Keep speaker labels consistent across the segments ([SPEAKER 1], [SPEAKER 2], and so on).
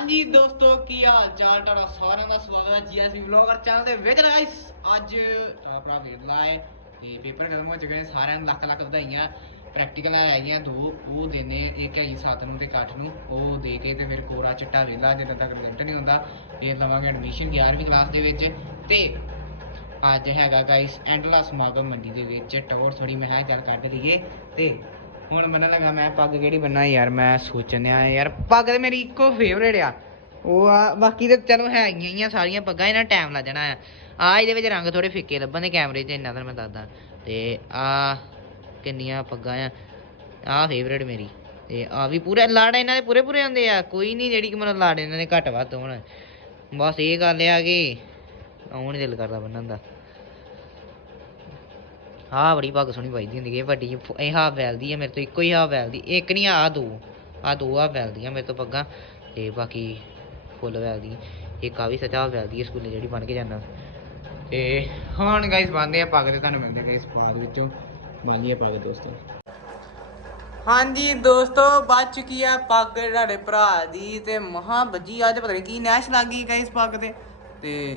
[SPEAKER 1] ਹਾਂਜੀ ਦੋਸਤੋ, ਕੀ ਹਾਲ ਚਾਲ? ਤੁਹਾਡਾ ਸਾਰਿਆਂ ਦਾ ਸਵਾਗਤ ਹੈ ਜੀਐਸਬੀ ਵਲੌਗਰ ਚੈਨਲ ਦੇ ਵਿੱਚ। ਗਾਇਸ ਅੱਜ ਤੁਹਾਡਾ ਭਰਾ ਵੇਲਾ ਹੈ ਤੇ ਪੇਪਰ ਖਤਮ ਹੋ ਚੁੱਕੇ ਨੇ, ਸਾਰਿਆਂ ਨੂੰ ਲੱਖ ਲੱਖ ਵਧਾਈਆਂ। ਪ੍ਰੈਕਟੀਕਲ ਰਹਿ ਗਈਆਂ ਦੋ, ਉਹ ਦੇਣੇ ਇੱਕ ਹੈ ਜੀ 7 ਨੂੰ ਤੇ 8 ਨੂੰ। ਉਹ ਦੇ ਕੇ ਤੇ ਮੇਰੇ ਕੋਰਾ ਚਿੱਟਾ ਵੇਲਾ ਜਦੋਂ ਤੱਕ ਰਿਜ਼ਲਟ ਨਹੀਂ ਹੁੰਦਾ। ਫੇਰ ਲਵਾਂਗੇ ਐਡਮਿਸ਼ਨ 11ਵੀਂ ਕਲਾਸ ਦੇ ਵਿੱਚ। ਤੇ ਅੱਜ ਹੈਗਾ ਗਾਇਸ ਐਂਡਲਾ ਸਮਾਗਮ ਮੰਡੀ ਦੇ ਵਿੱਚ। ਟੌਰ ਥੋੜੀ ਮੈਂ ਹੈ ਚੱਲ ਕੱਢ ਲਈਏ। ਤੇ ਹੁਣ ਮੈਨੂੰ ਲੱਗਾ ਮੈਂ ਪੱਗ ਕਿਹੜੀ ਬੰਨਾ ਯਾਰ, ਮੈਂ ਸੋਚਣਿਆ ਯਾਰ, ਪੱਗ ਤੇ ਮੇਰੀ ਇੱਕੋ ਫੇਵਰੇਟ ਆ। ਉਹ ਆ, ਬਾਕੀ ਤੇ ਚਲੋ ਹੈਗੀਆਂ ਹੀ ਆ ਸਾਰੀਆਂ ਪੱਗਾਂ, ਇਹਨਾਂ ਟਾਈਮ ਲੱਗ ਜਾਣਾ ਆ। ਆ ਇਹਦੇ ਵਿੱਚ ਰੰਗ ਥੋੜੇ ਫਿੱਕੇ ਲੱਭਣ ਦੇ ਕੈਮਰੇ 'ਚ ਇੰਨਾ ਤਾਂ ਮੈਂ ਦੱਸਦਾ। ਤੇ ਆ ਕਿੰਨੀਆਂ ਪੱਗਾਂ ਆ ਆ ਫੇਵਰੇਟ ਮੇਰੀ। ਤੇ ਆ ਵੀ ਪੂਰੇ, ਲਾੜ ਇਹਨਾਂ ਦੇ ਪੂਰੇ ਪੂਰੇ ਹੁੰਦੇ ਆ, ਕੋਈ ਨਹੀਂ ਜਿਹੜੀ ਕਿ ਮੈਨੂੰ ਲਾੜ ਇਹਨਾਂ ਦੇ ਘੱਟ ਵੱਧ ਹੋਣ। ਬਸ ਇਹ ਗੱਲ ਆ ਕਿ ਆਉਣ ਦਿਲ ਕਰਦਾ ਬੰਨਣ ਦਾ। ਹਾਂ, ਬੜੀ ਪੱਗ ਸੋਹਣੀ ਪਾਈਦੀ ਹੁੰਦੀ ਹੈ ਵੱਡੀ ਇਹ ਹਾਫ ਵੈਲ ਹੈ, ਮੇਰੇ ਤੋਂ ਇੱਕੋ ਹੀ ਹਾਫ ਵੈਲ ਇੱਕ ਨਹੀਂ ਆ ਦੋ ਆ ਦੋ ਹਾਫ ਵੈਲ ਦੀਆਂ ਮੇਰੇ ਤੋਂ ਪੱਗਾਂ, ਤੇ ਬਾਕੀ ਫੁੱਲ ਵੈਲ ਇੱਕ ਆ ਵੀ ਸੱਚਾ ਹਾਫ ਵੈਲ ਹੈ ਸਕੂਲੇ ਜਿਹੜੀ ਬਣ ਕੇ ਜਾਂਦਾ। ਤੇ ਹੁਣ ਗਾਇਸ ਬੰਦੇ ਆ ਪੱਗ ਤੇ, ਤੁਹਾਨੂੰ ਮਿਲਦੇ ਗਾਇਸ ਬਾਅਦ ਵਿੱਚੋਂ ਬੰਨੀਏ ਪੱਗ ਦੋਸਤੋ। ਹਾਂਜੀ ਦੋਸਤੋ ਬਚ ਚੁੱਕੀ ਆ ਪੱਗ ਤੁਹਾਡੇ ਭਰਾ ਦੀ, ਤੇ ਮਹਾ ਵੱਜੀ, ਅੱਜ ਪਤਾ ਨਹੀਂ ਕੀ ਨੈਸ਼ ਲੱਗ ਗਈ ਗਾਇਸ ਪੱਗ ਤੇ ਤੇ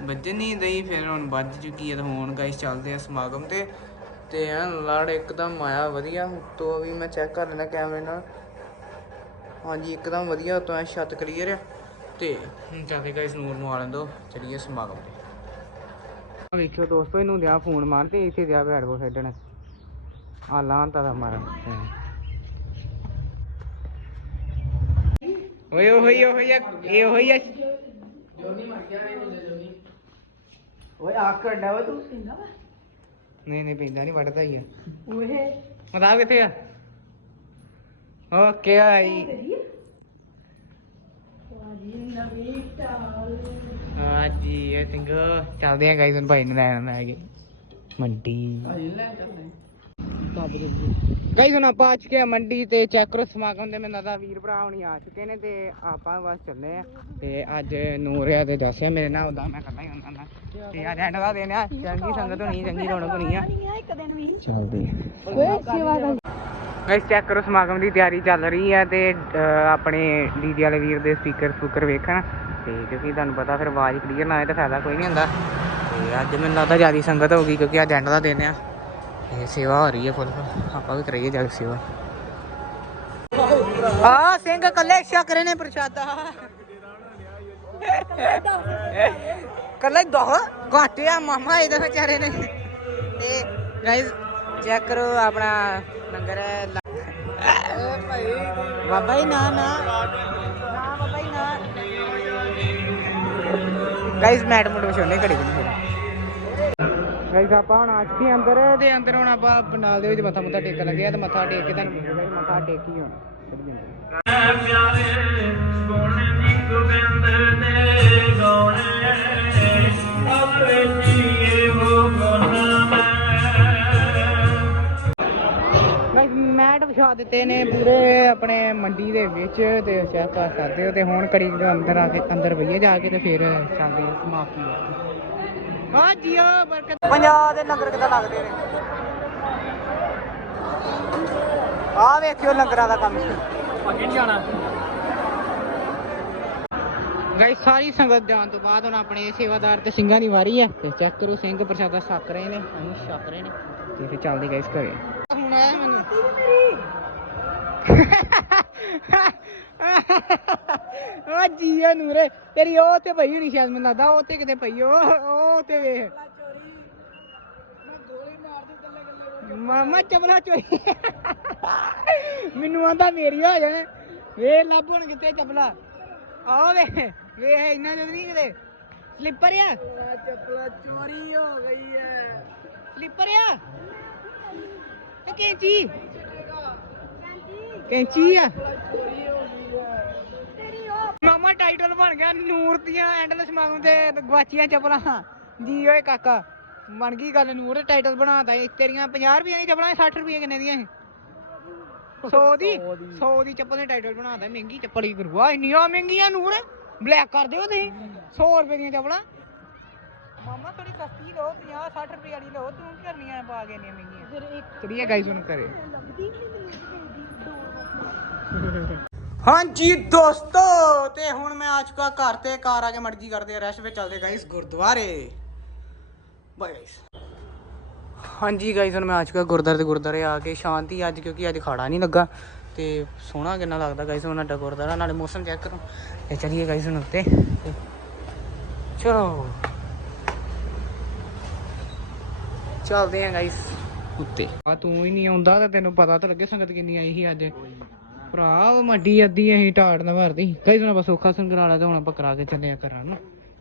[SPEAKER 1] ਵੱਜਣ ਨਹੀਂ ਦਈ ਫਿਰ ਹੁਣ ਵੱਜ ਚੁੱਕੀ ਹੈ ਤੇ ਹੁਣ ਗਾਇਸ ਚੱਲਦੇ ਆ ਸਮਾਗਮ ਤੇ। ਤੇ ਐ ਲੜ ਇੱਕਦਮ ਆਇਆ ਵਧੀਆ ਉੱਤੋਂ ਵੀ ਮੈਂ ਚੈੱਕ ਕਰ ਲੈਣਾ ਕੈਮਰੇ ਨਾਲ। ਹਾਂਜੀ ਇੱਕਦਮ ਵਧੀਆ ਉੱਤੋਂ ਐ ਛੱਤ ਕਲੀਅਰ ਆ। ਤੇ ਹੁਣ ਚੱਲਦੇ ਗਾਇਸ ਨੂਰ ਨੂੰ ਆ ਲੈਂਦੋ ਚਲੀਏ ਸਮਾਗਮ ਤੇ। ਵੇਖਿਓ ਦੋਸਤੋ ਇਹਨੂੰ ਦਿਆ ਫੋਨ ਮਾਰ ਤੇ ਇੱਥੇ ਦਿਆ ਬੈਟ ਬਾਲ ਖੇਡਣ ਆ ਲਾਂਤਾ ਦਾ ਮਾਰਨ। ਓਏ ਓਏ ਓਏ ਇਹ ਹੋਈ ਆ। ਓਏ ਆਖ ਕੱਢਾ ਵਾ ਤੂੰ ਨਹੀਂ ਨਹੀਂ ਪੈਂਦਾ ਨਹੀਂ ਵੱਢਦਾ ਹੀ ਆ।
[SPEAKER 2] ਓਏ।
[SPEAKER 1] ਮਤਾ ਕਿੱਥੇ ਆ? ਓਕੇ ਆਈ। ਹਾਂਜੀ ਇਹ ਸਿੰਘ ਚੱਲਦੇ ਆ ਗਾਈਸ ਹੁਣ ਭਾਈ ਨੂੰ ਲੈਣ ਆਏ ਮੰਡੀ। ਗਾਈਸ ਹੁਣ ਆਪਾਂ ਆ ਚੁੱਕੇ ਆ ਮੰਡੀ ਤੇ ਚੈੱਕ ਕਰੋ ਸਮਾਗਮ ਦੇ ਮੈਨੂੰ ਲੱਗਦਾ ਵੀਰ ਭਰਾ ਹੁਣੀ ਆ ਚੁੱਕੇ ਨੇ ਤੇ ਆਪਾਂ ਬਸ ਚੱਲੇ ਆ ਤੇ ਅੱਜ ਨੂਰਿਆ ਤੇ ਦੱਸਿਆ ਮੇਰੇ ਨਾਲ ਉਹਦਾ ਮੈਂ ਕੱਲਾ ਹੀ ਹੁੰਦਾ ਨਾ ਤੇ ਅੱਜ ਐਂਡ ਦਾ ਦਿਨ ਆ ਚੰਗੀ ਸੰਗਤ ਹੋਣੀ ਚੰਗੀ ਰੌਣਕ ਹੋਣੀ ਆ।
[SPEAKER 2] ਇੱਕ ਦਿਨ ਵੀ
[SPEAKER 1] ਚੱਲਦੇ
[SPEAKER 2] ਓਏ ਸੇਵਾ ਦਾ
[SPEAKER 1] ਗਾਇਸ ਚੈੱਕ ਕਰੋ ਸਮਾਗਮ ਦੀ ਤਿਆਰੀ ਚੱਲ ਰਹੀ ਹੈ ਤੇ ਆਪਣੇ ਡੀਜੇ ਵਾਲੇ ਵੀਰ ਦੇ ਸਪੀਕਰ ਸਪੂਕਰ ਵੇਖਣ। ਤੇ ਕਿਉਂਕਿ ਤੁਹਾਨੂੰ ਪਤਾ ਫਿਰ ਆਵਾਜ਼ ਕਲੀਅਰ ਨਾ ਆਏ ਤਾਂ ਫਾਇਦਾ ਕੋਈ ਨਹੀਂ ਹੁੰਦਾ। ਤੇ ਅੱਜ ਮੈਨੂੰ ਲੱਗਦਾ ਜ਼ਿਆਦਾ ਸੰਗਤ ਹੋ ਗਈ ਕਿਉਂਕਿ ਅੱਜ ਐਂਡ ਦਾ ਦਿਨ ਆ। ਤੇ ਸੇਵਾ ਹੋ ਰਹੀ ਹੈ ਫੁੱਲ ਆਪਾਂ ਵੀ ਕਰਾਈਏ ਜਾ ਸੇਵਾ। ਆ ਸਿੰਘ ਕੱਲੇ ਛਕ ਰਹੇ ਨੇ ਪ੍ਰਸ਼ਾਦਾ। ਕੱਲੇ ਦੋ ਘਾਟੇ ਮਾਮਾ ਇਹਦੇ ਵਿਚਾਰੇ ਨੇ। ਤੇ ਗਾਇਸ ਚੈੱਕ ਕਰੋ ਆਪਣਾ ਲੰਗਰ। ਹੈ ਬਾਬਾ ਹੀ ਨਾ ਨਾ। ਨਾ, ਬਾਬਾ ਹੀ ਨਾ। ਗਾਇਸ ਮੈਟ ਮੁੰਡ ਵਿਛੋਨੇ ਘੜੀ ਨਹੀਂ ਆਪਾਂ ਹੁਣ ਆ ਚੁੱਕੇ ਹਾਂ ਅੰਦਰ। ਦੇ ਅੰਦਰ ਹੁਣ ਆਪਾਂ ਪੰਡਾਲ ਦੇ ਵਿੱਚ ਮੱਥਾ ਮੁੱਥਾ ਟੇਕਣ ਲੱਗੇ ਆ ਤੇ ਮੱਥਾ ਟੇਕ ਕੇ ਤੁਹਾਨੂੰ ਮਿਲੂਗਾ ਜੀ, ਮੱਥਾ ਟੇਕ ਹੀ ਹੋਣਾ ਗਾਇਸ ਮੈਟ ਵਿਛਾ ਦਿੱਤੇ ਨੇ ਪੂਰੇ ਆਪਣੇ ਮੰਡੀ ਦੇ ਵਿੱਚ ਤੇ ਚੈੱਕ ਕਰ ਸਕਦੇ ਹੋ ਤੇ ਹੁਣ ਕੜੀ ਦੇ ਅੰਦਰ ਆ ਕੇ ਅੰਦਰ ਬਈਏ ਜਾ ਕੇ ਤੇ ਫਿਰ ਚੱਲਦੇ ਆ। ਸਮਾਪਤੀ ਹਾਂ ਜੀਓ ਬਰਕਤ ਪੰਜਾਬ ਦੇ ਲੰਗਰ ਕਿਦਾਂ ਲੱਗਦੇ ਨੇ? ਆ ਵੇਖਿਓ ਲੰਗਰਾਂ ਦਾ ਕੰਮ। ਅੱਗੇ ਨਹੀਂ ਜਾਣਾ ਗਾਇਸ ਸਾਰੀ ਸੰਗਤ ਜਾਣ ਤੋਂ ਬਾਅਦ ਹੁਣ ਆਪਣੇ ਸੇਵਾਦਾਰ ਤੇ ਸਿੰਘਾਂ ਦੀ ਵਾਰੀ ਹੈ ਤੇ ਚੈੱਕ ਕਰੋ ਸਿੰਘ ਪ੍ਰਸ਼ਾਦਾ ਛਕ ਰਹੇ ਨੇ ਅਸੀਂ ਛਕ ਰਹੇ ਨੇ ਤੇ ਫਿਰ ਚੱਲਦੇ ਗਾਇਸ ਘਰੇ। ਹੁਣ ਆਇਆ ਮੈਨੂੰ। ਉਹ ਜੀਆ ਨੂਰੇ ਤੇਰੀ ਉਹ ਤੇ ਪਈ ਹੋਣੀ ਸ਼ਾਇਦ ਮੈਨੂੰ ਲੱਗਦਾ ਉਹ ਤੇ ਕਿਤੇ ਪਈ ਉਹ ਉਹ ਤੇ ਵੇਖ। ਮਾਮਾ ਚਪਲਾ ਚੋਰੀ। ਮੈਨੂੰ ਆਂਦਾ ਮੇਰੀ ਹੋ ਜਾਣੇ। ਵੇ ਲੱਭ ਹੁਣ ਕਿਤੇ ਚਪਲਾ? ਆਹ ਵੇ ਵੇ ਇੰਨਾ ਜਦ ਨਹੀਂ ਕਿਤੇ। ਸਲਿੱਪਰ ਆ।
[SPEAKER 2] ਚੱਪਲਾ ਚੋਰੀ ਹੋ ਗਈ ਹੈ
[SPEAKER 1] ਸਲਿੱਪਰ ਆ। ਕੈਂਚੀ। ਕੈਂਚੀ ਆ। ਨੂਰ ਦੀਆਂ ਐਂਡਲੈਸ ਸਮਾਗਮ ਤੇ ਗਵਾਚੀਆਂ ਚੱਪਲਾਂ। ਜੀ ਓਏ ਕਾਕਾ ਬਣ ਗਈ ਗੱਲ ਨੂਰ ਦੇ ਟਾਈਟਲ ਬਣਾਤਾ ਤੇਰੀਆਂ 50 ਰੁਪਏ ਦੀਆਂ ਚੱਪਲਾਂ 60 ਰੁਪਏ ਕਿੰਨੇ ਦੀਆਂ ਇਹ? 100 ਦੀ? 100 ਦੀ ਚੱਪਲ ਦੇ ਟਾਈਟਲ ਬਣਾਤਾ ਮਹਿੰਗੀ ਚੱਪਲ ਹੀ ਕਰਵਾ ਇੰਨੀਆਂ ਮਹਿੰਗੀਆਂ ਨੂਰ ਬਲੈਕ ਕਰ ਦਿਓ ਤੁਸੀਂ। 100 ਰੁਪਏ ਦੀਆਂ ਚੱਪਲਾਂ। ਮਾਮਾ ਥੋੜੀ ਸਸਤੀ ਲਓ 50 60 ਰੁਪਏ ਵਾਲੀ ਲਓ ਤੂੰ ਕੀ ਕਰਨੀਆਂ ਪਾ ਕੇ ਇੰਨੀਆਂ ਮਹਿੰਗੀਆਂ?
[SPEAKER 2] ਫਿਰ ਇੱਕ
[SPEAKER 1] ਚਲੀਏ ਗਾਈਸ ਹੁਣ ਕਰੇ
[SPEAKER 2] ਨਹੀਂ
[SPEAKER 1] ਹਾਂਜੀ ਦੋਸਤੋ ਤੇ ਹੁਣ ਮੈਂ ਆ ਚੁੱਕਾ ਘਰ ਤੇ ਕਾਰ ਆ ਕੇ ਮਰਜ਼ੀ ਕਰਦੇ ਆ ਰੈਸ਼ ਵਿੱਚ ਚੱਲਦੇ ਗਾਇਸ ਗੁਰਦੁਆਰੇ। ਬਾਏ ਗਾਇਸ ਹਾਂਜੀ ਗਾਇਸ ਹੁਣ ਮੈਂ ਆ ਚੁੱਕਾ ਗੁਰਦੁਆਰੇ ਤੇ ਗੁਰਦੁਆਰੇ ਆ ਕੇ ਸ਼ਾਂਤੀ ਅੱਜ ਕਿਉਂਕਿ ਅੱਜ ਖਾੜਾ ਨਹੀਂ ਲੱਗਾ ਤੇ ਸੋਹਣਾ ਕਿੰਨਾ ਲੱਗਦਾ ਗਾਇਸ ਹੁਣ ਸਾਡਾ ਗੁਰਦੁਆਰਾ ਨਾਲੇ ਮੌਸਮ ਚੈੱਕ ਕਰੋ। ਤੇ ਚਲੀਏ ਗਾਇਸ ਹੁਣ ਉੱਤੇ ਚਲੋ। ਚੱਲਦੇ ਆ ਗਾਇਸ ਉੱਤੇ। ਆ ਤੂੰ ਹੀ ਨਹੀਂ ਆਉਂਦਾ ਤਾਂ ਤੈਨੂੰ ਪਤਾ ਤਾਂ ਲੱਗੇ ਸੰਗਤ ਕਿੰਨੀ ਆਈ ਸੀ ਅੱਜ। ਭਰਾ, ਉਹ ਮੱਡੀ ਅੱਧੀ ਅਸੀਂ ਢਾੜ ਨਾ ਭਰਦੀ ਕਈ ਦਿਨਾਂ ਬਸ ਔਖਾ ਸੰਗਰਾਲਾ ਤੇ ਹੁਣ ਆਪਾਂ ਕਰਾ ਕੇ ਚੱਲੇ ਆ ਘਰਾਂ ਨੂੰ।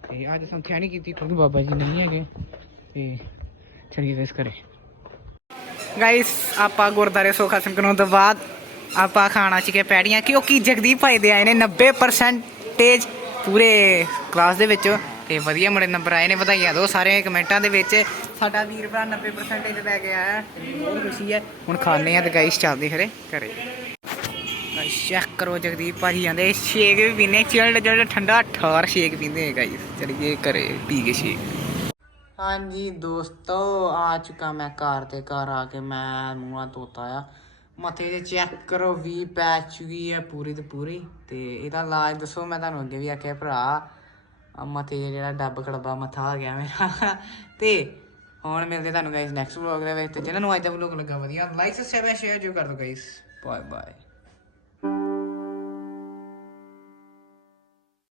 [SPEAKER 1] ਤੇ ਅੱਜ ਸੰਥਿਆ ਨਹੀਂ ਕੀਤੀ ਕਿਉਂਕਿ ਬਾਬਾ ਜੀ ਨਹੀਂ ਹੈਗੇ। ਤੇ ਚਲੀਏ ਗਾਇਸ ਕਰੇ ਗਾਇਸ ਆਪਾਂ ਗੁਰਦਾਰੇ ਸੋਖਾ ਸੰਗਰਾਉਣ ਤੋਂ ਬਾਅਦ ਆਪਾਂ ਖਾਣਾ ਚ ਪੈੜੀਆਂ ਕਿਉਂਕਿ ਜਗਦੀਪ ਭਾਈ ਦੇ ਆਏ ਨੇ 90% ਪੂਰੇ ਕਲਾਸ ਦੇ ਵਿੱਚ। ਤੇ ਵਧੀਆ ਮੁੰਡੇ ਨੰਬਰ ਆਏ ਨੇ, ਵਧਾਈਆਂ ਦੋ ਸਾਰੇ ਕਮੈਂਟਾਂ ਦੇ ਵਿੱਚ। ਸਾਡਾ ਵੀਰ ਭਰਾ 90% ਲੈ ਕੇ ਆਇਆ ਬਹੁਤ ਖੁਸ਼ੀ ਹੈ। ਹੁਣ ਖਾਣੇ ਆ ਤੇ ਗਾਇਸ ਚੱਲਦੇ ਖਰੇ ਘਰੇ। ਗਾਇਸ ਚੈੱਕ ਕਰੋ ਜਗਦੀਪ ਭਾਜੀ ਜਾਂਦੇ ਸ਼ੇਕ ਵੀ ਪੀਨੇ ਚਿਲਡ ਜਿਹੜਾ ਠੰਡਾ ਠਾਰ ਸ਼ੇਕ ਪੀਂਦੇ ਗਾਇਸ ਚਲੀਏ ਘਰੇ, ਪੀ ਕੇ ਸ਼ੇਕ ਹਾਂਜੀ ਦੋਸਤੋ, ਆ ਚੁੱਕਾ ਮੈਂ ਘਰ ਤੇ, ਘਰ ਆ ਕੇ ਮੈਂ ਮੂੰਹਾਂ ਧੋਤਾ ਆ। ਮੱਥੇ ਤੇ ਚੈੱਕ ਕਰੋ, ਵੀ ਪੈ ਚੁੱਕੀ ਹੈ ਪੂਰੀ ਤੇ ਪੂਰੀ। ਤੇ ਇਹਦਾ ਇਲਾਜ ਦੱਸੋ, ਮੈਂ ਤੁਹਾਨੂੰ ਅੱਗੇ ਵੀ ਆਖਿਆ ਭਰਾ। ਮੱਥੇ 'ਚ ਜਿਹੜਾ ਡੱਬ ਖੜਬਾ ਮੱਥਾ ਆ ਗਿਆ ਮੇਰਾ। ਤੇ ਹੁਣ ਮਿਲਦੇ ਤੁਹਾਨੂੰ ਗਾਇਸ ਨੈਕਸਟ ਵਲੌਗ ਦੇ ਵਿੱਚ। ਤੇ ਜਿਹਨਾਂ ਨੂੰ ਅੱਜ ਦਾ ਵਲੌਗ ਲੱਗਾ ਵਧੀਆ ਲਾਈਕ ਸਬਸਕ੍ਰਾਈਬ ਸ਼ੇਅਰ ਜੋ ਕਰ ਦਿਓ guys bye bye thank you